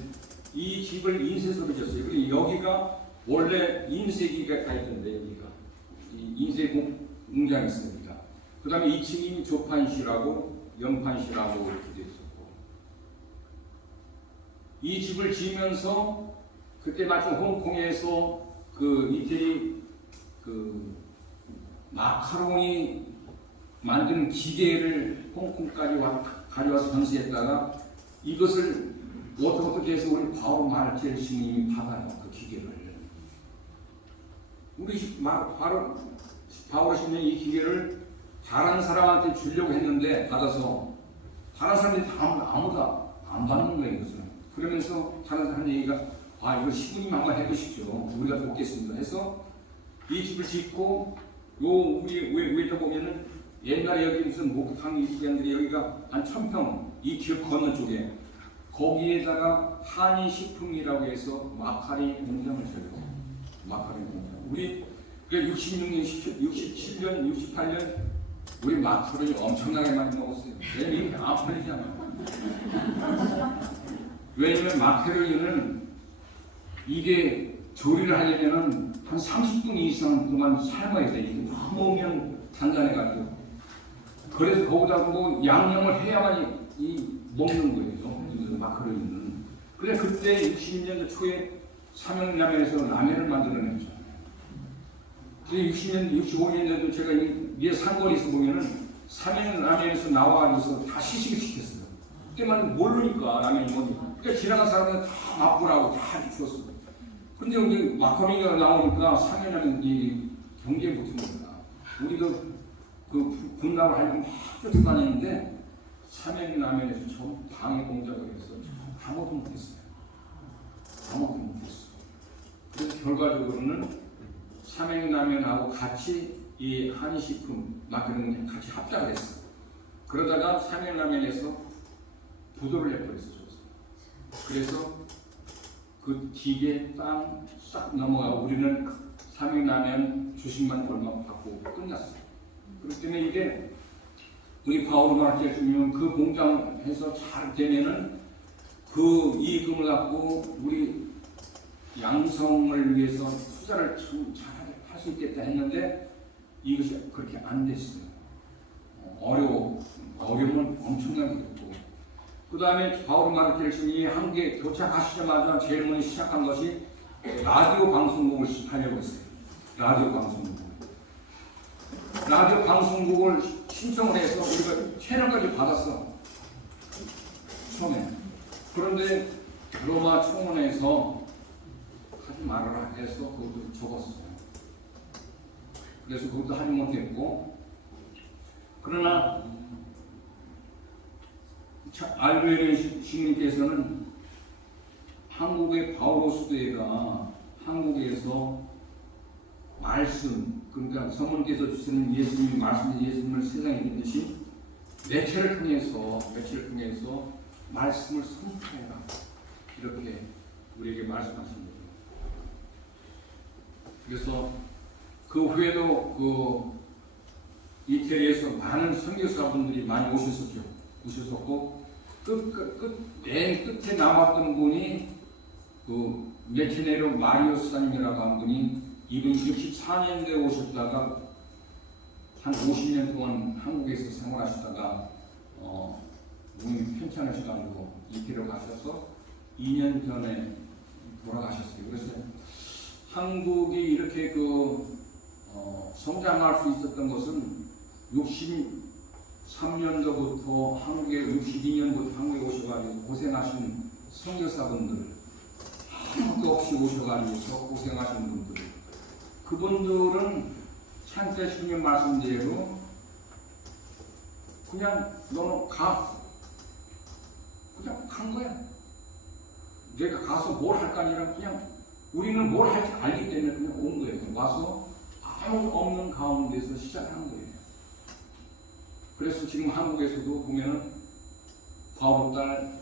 이 집을 인쇄소로 졌어요. 그리고 여기가 원래 인쇄기가 있던데 여기가 인쇄 공장이 있습니다. 그 다음에 2층이 조판실하고 연판실하고 이렇게 되어 있었고, 이 집을 지으면서 그때 마침 홍콩에서 이태리 마카롱이 만드는 기계를 홍콩까지 가져와서 전시했다가 이것을 어떻게 해서 우리 바오 마르티노 스님이 받아요. 그 기계를. 우리 바오 스님이 이 기계를 다른 사람한테 주려고 했는데 받아서 다른 사람들이 아무도 안 받는 거예요. 이것을. 그러면서 다른 사람 얘기가 이거 시부님 한번 해보시죠. 우리가 돕겠습니다. 해서 이 집을 짓고 우리 위에다 보면은 옛날에 여기 무슨 목탕이 있었는데 여기가 한 1000평 이 길 건너 쪽에 거기에다가 한의식품이라고 해서 마카리 공장을 세워요. 마카리 공장. 우리 66년, 67년, 68년 우리 마카로니 엄청나게 많이 먹었어요. 왜냐면 이게 안 팔리잖아요. 왜냐면 마카로니는 이게 조리를 하려면은 한 30분 이상 동안 삶아야 돼. 이게 너무 오면 단단해가지고. 그래서 거기다 뭐 양념을 해야만 먹는 거예요. 마카로니는. 그래 그때 60년대 초에 삼양라면에서 라면을 만들어냈잖아요. 60년, 65년에도 제가 위에 산거리에서 보면은 삼양라면에서 나와서 다 시식을 시켰어요. 그때만 모르니까 라면이 뭐니. 그러니까 지나간 사람은 다 맛보라고 다 주었어요. 근데 여기 마카로니가 나오니까 삼양라면 경제 못한 겁니다. 우리도 분납을 하려고 막 쫓아다니는데 삼양라면에서 전부 방해 공작을 해서 아무것도 못했어요. 아무것도 못했어요. 그래서 결과적으로는 삼양라면하고 같이 이 한의식품 마카로니 같이 합작을 했어요. 그러다가 삼양라면에서 부도를 내버렸어요. 그래서 그 기계 땅 싹 넘어가고 우리는 삼양라면 주식만 얼마 받고 끝났어요. 그렇기 때문에 이게 우리 바오로 마르티노 스님은 그 공장에서 잘 되면은 그 이익금을 갖고 우리 양성을 위해서 투자를 참 잘 할 수 있겠다 했는데 이것이 그렇게 안 됐어요. 어려움은 엄청나게 됐고, 그 다음에 바오로 마르티노 스님이 한국에 도착하시자마자 제일 먼저 시작한 것이 라디오 방송국을 하려고 했어요. 라디오 방송국을 신청을 해서 우리가 채널까지 받았어. 처음에. 그런데 로마 총원에서 하지 말아라 해서 그것도 적었어요. 그래서 그것도 하지 못했고, 그러나 알베르 시민께서는 한국의 바오로 수도회가 한국에서 말씀, 그러니까 성모님께서 주시는 예수님이 말씀인 예수님을 세상에 있듯이 매체를 통해서 말씀을 선포해라, 이렇게 우리에게 말씀하신 거죠. 그래서 그 후에도 그 이태리에서 많은 선교사분들이 많이 오셨었고 맨 끝에 남았던 분이 그 메티네로 마리오 스타님이라고 한 분이 이분이 64년대에 오셨다가 한 50년 동안 한국에서 생활하시다가 몸이 편찮으셔가지고 이태리로 가셔서 2년 전에 돌아가셨어요. 그래서 한국이 이렇게 성장할 수 있었던 것은 63년도부터 한국에 62년부터 한국에 오셔가지고 고생하신 선교사분들 아무도 없이 오셔가지고 고생하신 분들 그분들은 창세 주님 말씀대로 그냥 너는 그냥 간 거야. 내가 가서 뭘 할까 아니라 그냥 우리는 뭘 할지 알기 때문에 그냥 온 거예요. 와서 아무 없는 가운데서 시작한 거예요. 그래서 지금 한국에서도 보면은 바울딸,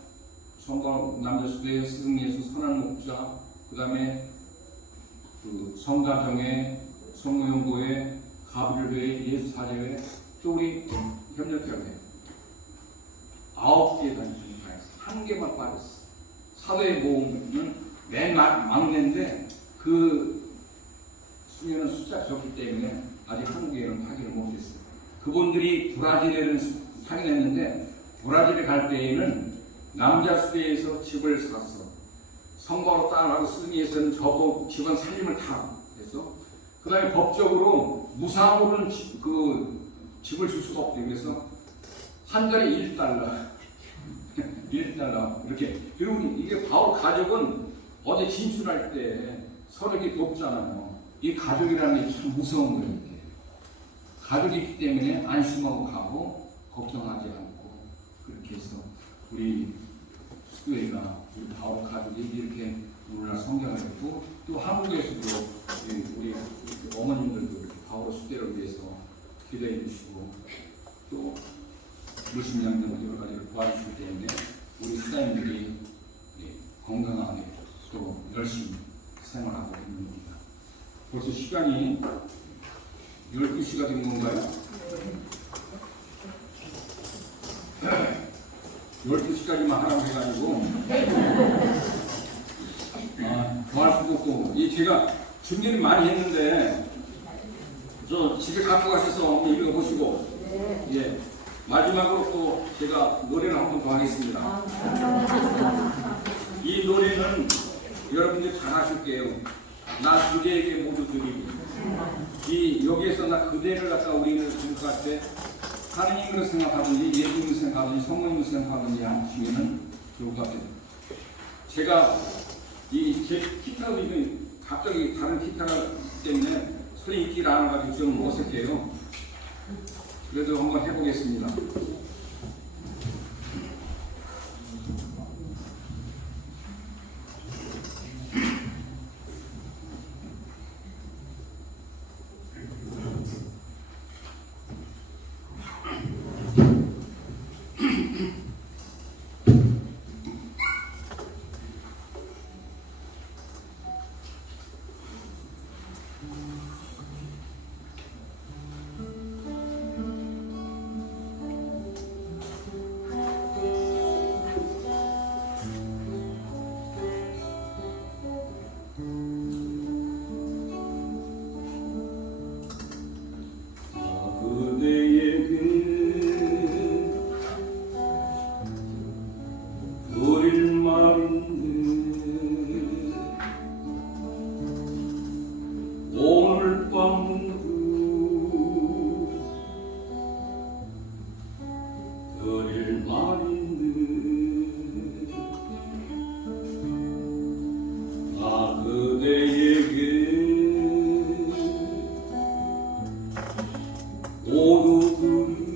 성과 남자수대, 스승예수, 선한 목자, 그 다음에 그 성가정회, 성모연구회, 가브릴회, 예수사제회, 또 우리 협력협회 9개 단체를 다 했어. 한 개만 빠졌어. 사도의 모험은 맨 막내인데 그 수녀는 숫자가 적기 때문에 아직 한국에는 확인을 못했어요. 그분들이 브라질에는 확인했는데 브라질에 갈 때에는 남자 수대에서 집을 샀어. 성과로 딸하고 스승에서는 저거 집안 살림을 다 했어. 그 다음에 법적으로 무상으로는 집을 줄 수가 없대요. 그래서 한 달에 $1 $1 이렇게. 그리고 이게 바울 가족은 어디 진출할 때 서로 이렇게 돕잖아요. 이 가족이라는 게 참 무서운 거예요. 이렇게. 가족이 있기 때문에 안심하고 가고 걱정하지 않고 그렇게 해서 우리 수교회가 우리 바울 가족이 이렇게 오늘날 성경을 했고 또 한국에서도 우리 어머님들도 이렇게 바울 수교회를 위해서 기도해 주시고 또 물심양들도 여러 가지로 도와주시기 때문에 우리 수사님들이 건강하게 또 열심히 생활하고 있는 겁니다. 벌써 시간이 12시가 된 건가요? 12시까지만 하라고 해가지고 더 할 수도 없고 제가 준비를 많이 했는데 저 집에 갖고 가셔서 한번 읽어보시고 마지막으로 또 제가 노래를 한 번 더 하겠습니다. 이 노래는 여러분들 잘 아실게요. 나 그대에게 모두 드리고 여기에서 나 그대를 갖다 우리는 생각할 때 하느님으로 생각하든지 예수님으로 생각하든지 성령으로 생각하든지 하시면은 좋을 것 같아요. 제가 제 기타가 갑자기 다른 기타 때문에 소리 있기를 안 해가지고 좀 어색해요. 그래도 한번 해보겠습니다. 모두